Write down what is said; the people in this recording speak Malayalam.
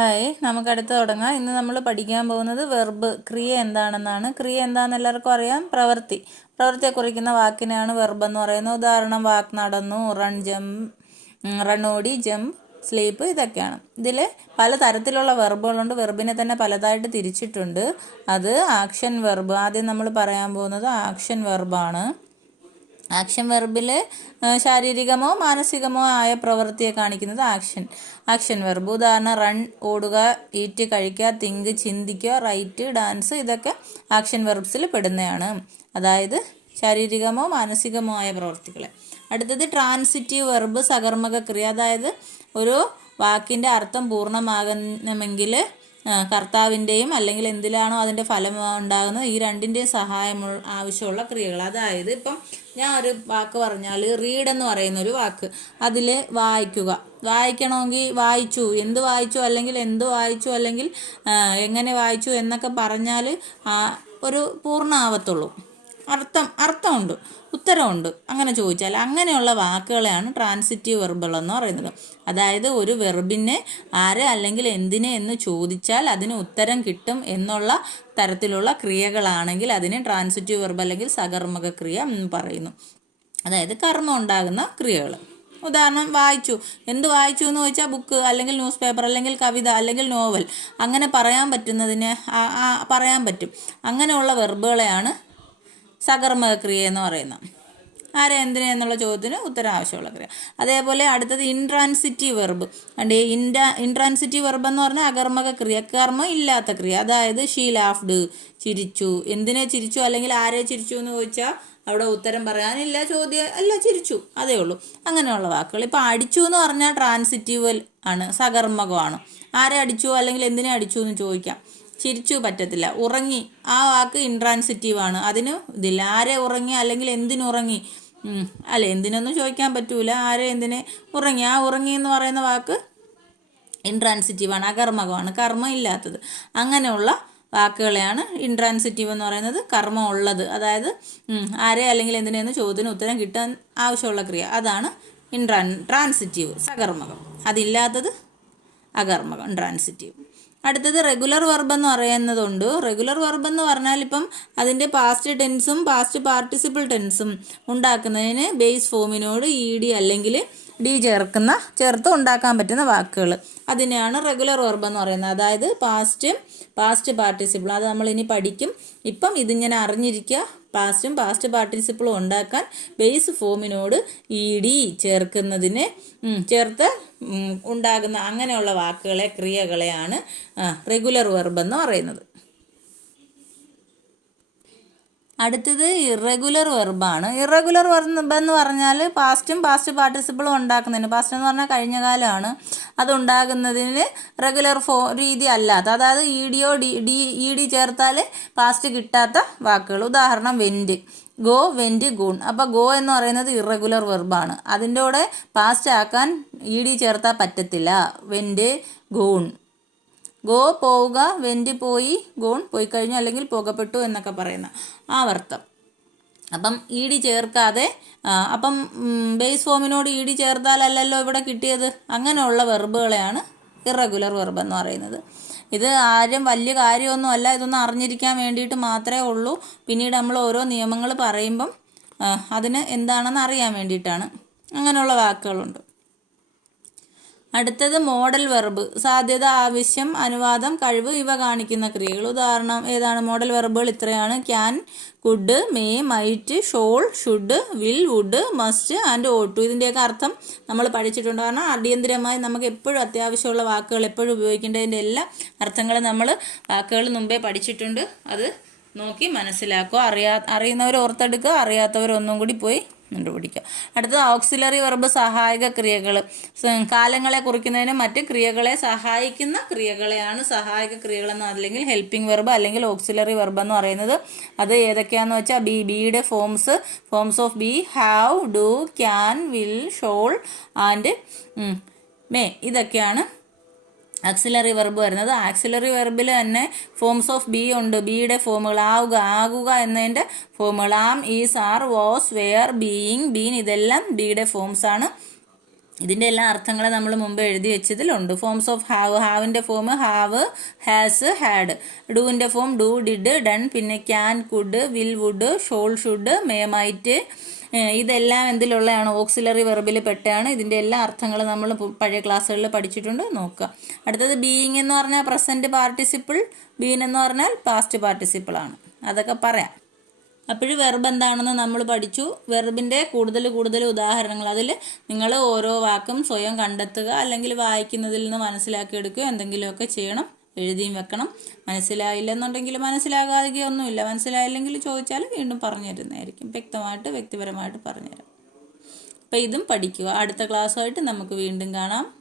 ഹായ് നമുക്ക് അടുത്ത് തുടങ്ങാം. ഇന്ന് നമ്മൾ പഠിക്കാൻ പോകുന്നത് വെർബ് ക്രിയ എന്താണെന്നാണ്. ക്രിയ എന്താണെന്ന് എല്ലാവർക്കും അറിയാം? പ്രവൃത്തി. പ്രവൃത്തിയെ കുറിക്കുന്ന വാക്കിനാണ് വെർബ് എന്ന് പറയുന്നത്. ഉദാഹരണം വാക്ക് നടന്നു റൺ ജംപ് റൺ ഓടി ജംപ് സ്ലീപ്പ് ഇതൊക്കെയാണ്. ഇതിൽ പല തരത്തിലുള്ള വെർബുകളുണ്ട്. വെർബിനെ തന്നെ പലതായിട്ട് തിരിച്ചിട്ടുണ്ട്. അത് ആക്ഷൻ വെർബ്. ആദ്യം നമ്മൾ പറയാൻ പോകുന്നത് ആക്ഷൻ വെർബാണ്. ആക്ഷൻ വെർബിൽ ശാരീരികമോ മാനസികമോ ആയ പ്രവൃത്തിയെ കാണിക്കുന്നത് ആക്ഷൻ. Action verb. ഉദാഹരണം റൺ ഓടുക ഈറ്റ് കഴിക്കുക തിങ്ക് ചിന്തിക്കുക റൈറ്റ് ഡാൻസ് ഇതൊക്കെ ആക്ഷൻ വെർബ്സിൽ പെടുന്നതാണ്. അതായത് ശാരീരികമോ മാനസികമോ ആയ പ്രവൃത്തികളെ. അടുത്തത് ട്രാൻസിറ്റീവ് വെർബ് സകർമ്മക ക്രിയ അതായത് ഒരു വാക്കിന്റെ അർത്ഥം പൂർണമാകണമെങ്കിൽ കർത്താവിന്റെയും അല്ലെങ്കിൽ എന്തിലാണോ അതിന്റെ ഫലം ഉണ്ടാകുന്നത് ഈ രണ്ടിന്റെയും സഹായം ആവശ്യമുള്ള ക്രിയകൾ. അതായത് ഇപ്പം ഞാൻ ഒരു വാക്ക് പറഞ്ഞാൽ റീഡ് എന്ന് പറയുന്ന ഒരു വാക്ക്. അതിൽ വായിക്കുക. വായിക്കണമെങ്കിൽ വായിച്ചു. എന്ത് വായിച്ചു അല്ലെങ്കിൽ എന്ത് വായിച്ചു അല്ലെങ്കിൽ എങ്ങനെ വായിച്ചു എന്നൊക്കെ പറഞ്ഞാൽ ഒരു പൂർണമാവത്തുള്ളൂ അർത്ഥം അർത്ഥമുണ്ട് ഉത്തരമുണ്ട്. അങ്ങനെ ചോദിച്ചാൽ അങ്ങനെയുള്ള വാക്കുകളെയാണ് ട്രാൻസിറ്റീവ് വെർബുകൾ എന്ന് പറയുന്നത്. അതായത് ഒരു വെർബിനെ ആരെ അല്ലെങ്കിൽ എന്തിനെ എന്ന് ചോദിച്ചാൽ അതിന് ഉത്തരം കിട്ടും എന്നുള്ള തരത്തിലുള്ള ക്രിയകളാണെങ്കിൽ അതിനെ ട്രാൻസിറ്റീവ് വെർബ് അല്ലെങ്കിൽ സകർമ്മക ക്രിയ എന്ന് പറയുന്നു. അതായത് കർമ്മം ഉണ്ടാകുന്ന ക്രിയകൾ. ഉദാഹരണം വായിച്ചു. എന്ത് വായിച്ചു എന്ന് ചോദിച്ചാൽ ബുക്ക് അല്ലെങ്കിൽ ന്യൂസ് പേപ്പർ അല്ലെങ്കിൽ കവിത അല്ലെങ്കിൽ നോവൽ. അങ്ങനെ പറയാൻ പറ്റുന്നതിന് പറയാൻ പറ്റും. അങ്ങനെയുള്ള വെർബുകളെയാണ് സകർമ്മക ക്രിയ എന്ന് പറയുന്നത് ആരെ എന്നുള്ള ചോദ്യത്തിന് ഉത്തരം ആവശ്യമുള്ള ക്രിയ. അതേപോലെ അടുത്തത് intransitive verb and intra intransitive verb എന്ന് പറഞ്ഞാൽ അകർമ്മക ക്രിയ കർമ്മം ഇല്ലാത്ത ക്രിയ. അതായത് ഷീ ലാഫ്ഡ് ചിരിച്ചു. എന്തിനെ ചിരിച്ചു അല്ലെങ്കിൽ ആരെ ചിരിച്ചു എന്ന് ചോദിച്ചാൽ അവിടെ ഉത്തരം പറയാനില്ല ചോദ്യം അല്ല ചിരിച്ചു. അതേ ഉള്ളൂ. അങ്ങനെയുള്ള വാക്കുകൾ. ഇപ്പോൾ അടിച്ചു എന്ന് പറഞ്ഞാൽ ട്രാൻസിറ്റീവ് ആണ് സകർമ്മകമാണ്. ആരെ അടിച്ചു അല്ലെങ്കിൽ എന്തിനെ അടിച്ചു എന്ന് ചോദിക്കാം. ചിരിച്ചു പറ്റത്തില്ല. ഉറങ്ങി. ആ വാക്ക് ഇൻട്രാൻസിറ്റീവ് ആണ്. അതിന് ഇതില്ല. ആരെ ഉറങ്ങി അല്ലെങ്കിൽ എന്തിനുറങ്ങി അല്ല എന്തിനൊന്നും ചോദിക്കാൻ പറ്റൂല. ആരെ എന്തിനെ ഉറങ്ങി? ആ ഉറങ്ങി എന്ന് പറയുന്ന വാക്ക് ഇൻട്രാൻസിറ്റീവാണ് അകർമ്മകമാണ്. കർമ്മം ഇല്ലാത്തത്. അങ്ങനെയുള്ള വാക്കുകളെയാണ് ഇൻട്രാൻസിറ്റീവ് എന്ന് പറയുന്നത്. കർമ്മം ഉള്ളത്. അതായത് ആരെ അല്ലെങ്കിൽ എന്തിനെന്ന് ചോദ്യത്തിന് ഉത്തരം കിട്ടാൻ ആവശ്യമുള്ള ക്രിയ. അതാണ് ഇൻട്രാൻ ട്രാൻസിറ്റീവ് സകർമ്മകം. അതില്ലാത്തത് അകർമ്മകം. ട്രാൻസിറ്റീവ് അടുത്തത് റെഗുലർ വെർബ് എന്ന് പറയുന്നതുണ്ട്. റെഗുലർ വെർബ് എന്ന് പറഞ്ഞാൽ ഇപ്പം അതിന്റെ പാസ്റ്റ് ടെൻസും പാസ്റ്റ് പാർട്ടിസിപ്പിൾ ടെൻസും ഉണ്ടാക്കുന്നതിന് ബേസ് ഫോമിനോട് ഇ ഡി അല്ലെങ്കിൽ ഡി ചേർക്കുന്ന ചേർത്ത് ഉണ്ടാക്കാൻ പറ്റുന്ന വാക്കുകൾ അതിനെയാണ് റെഗുലർ വെർബ് എന്ന് പറയുന്നത്. അതായത് പാസ്റ്റ് പാസ്റ്റ് പാർട്ടിസിപ്പിൾ അത് നമ്മൾ ഇനി പഠിക്കും. ഇപ്പം ഇതിങ്ങനെ അറിഞ്ഞിരിക്കുക. പാസ്റ്റും പാസ്റ്റ് പാർട്ടിസിപ്പിളും ഉണ്ടാക്കാൻ ബേസ് ഫോമിനോട് ഇ ഡി ചേർക്കുന്നതിന് ചേർത്ത് ഉണ്ടാകുന്ന അങ്ങനെയുള്ള വാക്കുകളെ ക്രിയകളെയാണ് റെഗുലർ വെർബ് എന്ന് പറയുന്നത്. അടുത്തത് ഇറഗുലർ വെർബാണ് ഇറഗുലർ വെർബ് എന്ന് പറഞ്ഞാൽ പാസ്റ്റും പാസ്റ്റ് പാർട്ടിസിപ്പിളും ഉണ്ടാക്കുന്നതിന്. പാസ്റ്റ് എന്ന് പറഞ്ഞാൽ കഴിഞ്ഞ കാലമാണ്. അതുണ്ടാകുന്നതിന് റെഗുലർ ഫോ രീതി അല്ലാത്ത അതായത് ഇ ഡിയോ ഡി ഡി ഇ ഡി ചേർത്താൽ പാസ്റ്റ് കിട്ടാത്ത വാക്കുകൾ. ഉദാഹരണം വെന്റ് ഗോ വെന്റ് ഗൂൺ അപ്പോൾ ഗോ എന്ന് പറയുന്നത് ഇറഗുലർ വെർബാണ് അതിന്റെ കൂടെ പാസ്റ്റ് ആക്കാൻ ഇ ഡി ചേർത്താൽ പറ്റത്തില്ല. വെന്റ് ഗൂൺ ഗോ പോവുക വെന്റി പോയി ഗോൺ പോയി കഴിഞ്ഞു അല്ലെങ്കിൽ പോകപ്പെട്ടു എന്നൊക്കെ പറയുന്ന ആവർത്തം അപ്പം ഇ ഡി ചേർക്കാതെ അപ്പം ബേസ് ഫോമിനോട് ഇ ഡി ചേർത്താലല്ലല്ലോ ഇവിടെ കിട്ടിയത്? അങ്ങനെയുള്ള വെർബുകളെയാണ് ഇറഗുലർ വെർബ് എന്ന് പറയുന്നത്. ഇത് ആരും വലിയ കാര്യമൊന്നും അല്ല ഇതൊന്നും അറിഞ്ഞിരിക്കാൻ വേണ്ടിയിട്ട് മാത്രമേ ഉള്ളൂ. പിന്നീട് നമ്മൾ ഓരോ നിയമങ്ങൾ പറയുമ്പം അതിന് എന്താണെന്ന് അറിയാൻ വേണ്ടിയിട്ടാണ്. അങ്ങനെയുള്ള വാക്കുകളുണ്ട്. അടുത്തത് മോഡൽ വെർബ് സാധ്യത ആവശ്യം അനുവാദം കഴിവ് ഇവ കാണിക്കുന്ന ക്രിയകൾ. ഉദാഹരണം ഏതാണ് മോഡൽ വെർബുകൾ ഇത്രയാണ്. Can could may might shall should will would must and ought ഇതിന്റെയൊക്കെ അർത്ഥം നമ്മൾ പഠിച്ചിട്ടുണ്ട്. കാരണം അടിയന്തിരമായി നമുക്ക് എപ്പോഴും അത്യാവശ്യമുള്ള വാക്കുകൾ എപ്പോഴും ഉപയോഗിക്കേണ്ടതിന്റെ എല്ലാ അർത്ഥങ്ങളും നമ്മൾ വാക്കുകൾ മുമ്പേ പഠിച്ചിട്ടുണ്ട്. അത് നോക്കി മനസ്സിലാക്കുക. അറിയാ അറിയുന്നവർ ഓർത്തെടുക്കുക. അറിയാത്തവരൊന്നും കൂടി പോയി കണ്ടുപിടിക്കുക. അടുത്തത് ഓക്സിലറി വെർബ് സഹായക ക്രിയകൾ. കാലങ്ങളെ കുറിക്കുന്നതിനും മറ്റ് ക്രിയകളെ സഹായിക്കുന്ന ക്രിയകളെയാണ് സഹായക ക്രിയകളെന്ന് അല്ലെങ്കിൽ ഹെൽപ്പിംഗ് വെർബ് അല്ലെങ്കിൽ ഓക്സിലറി വെർബ് എന്ന് പറയുന്നത്. അത് ഏതൊക്കെയാണെന്ന് വെച്ചാൽ ബി ബിയുടെ forms forms of be have do can will shall and may ഇതൊക്കെയാണ് ആക്സിലറി വെർബ് വരുന്നത്. ആക്സിലറി വെർബിൽ തന്നെ ഫോംസ് ഓഫ് ബി ഉണ്ട്. ബിയുടെ ഫോമുകൾ ആവുക ആകുക എന്നതിന്റെ ഫോമുകൾ am is are was were being been ഇതെല്ലാം ബിയുടെ ഫോംസ് ആണ്. ഇതിന്റെ എല്ലാ അർത്ഥങ്ങൾ നമ്മൾ മുമ്പ് എഴുതി വെച്ചതിലുണ്ട്. ഫോംസ് ഓഫ് ഹാവ് ഹാവിന്റെ ഫോം ഹാവ് ഹാസ് ഹാഡ് ഡൂവിന്റെ ഫോം ഡു ഡിഡ് ഡൺ പിന്നെ can could will would shall should may might ഇതെല്ലാം എന്തിലുള്ളതാണ്? ഓക്സിലറി വെർബിൽ പെട്ടാണ് ഇതിന്റെ എല്ലാ അർത്ഥങ്ങളും നമ്മൾ പഴയ ക്ലാസ്സുകളിൽ പഠിച്ചിട്ടുണ്ട്. നോക്കുക. അടുത്തത് ബീയിങ് എന്ന് പറഞ്ഞാൽ പ്രസന്റ് പാർട്ടിസിപ്പിൾ ബീൻ എന്ന് പറഞ്ഞാൽ പാസ്റ്റ് പാർട്ടിസിപ്പിൾ ആണ്. അതൊക്കെ പറയാം. അപ്പോഴും വെർബ് എന്താണെന്ന് നമ്മൾ പഠിച്ചു. വെർബിന്റെ കൂടുതൽ കൂടുതൽ ഉദാഹരണങ്ങൾ. അതിൽ നിങ്ങൾ ഓരോ വാക്കും സ്വയം കണ്ടെത്തുക അല്ലെങ്കിൽ വായിക്കുന്നതിൽ നിന്ന് മനസ്സിലാക്കിയെടുക്കുകയോ എന്തെങ്കിലുമൊക്കെ ചെയ്യണം എഴുതിയും വെക്കണം. മനസ്സിലായില്ലെന്നുണ്ടെങ്കിൽ മനസ്സിലാകാതെയൊന്നുമില്ല മനസ്സിലായില്ലെങ്കിൽ ചോദിച്ചാൽ വീണ്ടും പറഞ്ഞു തരുന്നതായിരിക്കും. വ്യക്തമായിട്ട് വ്യക്തിപരമായിട്ട് പറഞ്ഞുതരാം അപ്പോൾ ഇതും പഠിക്കുക. അടുത്ത ക്ലാസ്സുമായിട്ട് നമുക്ക് വീണ്ടും കാണാം.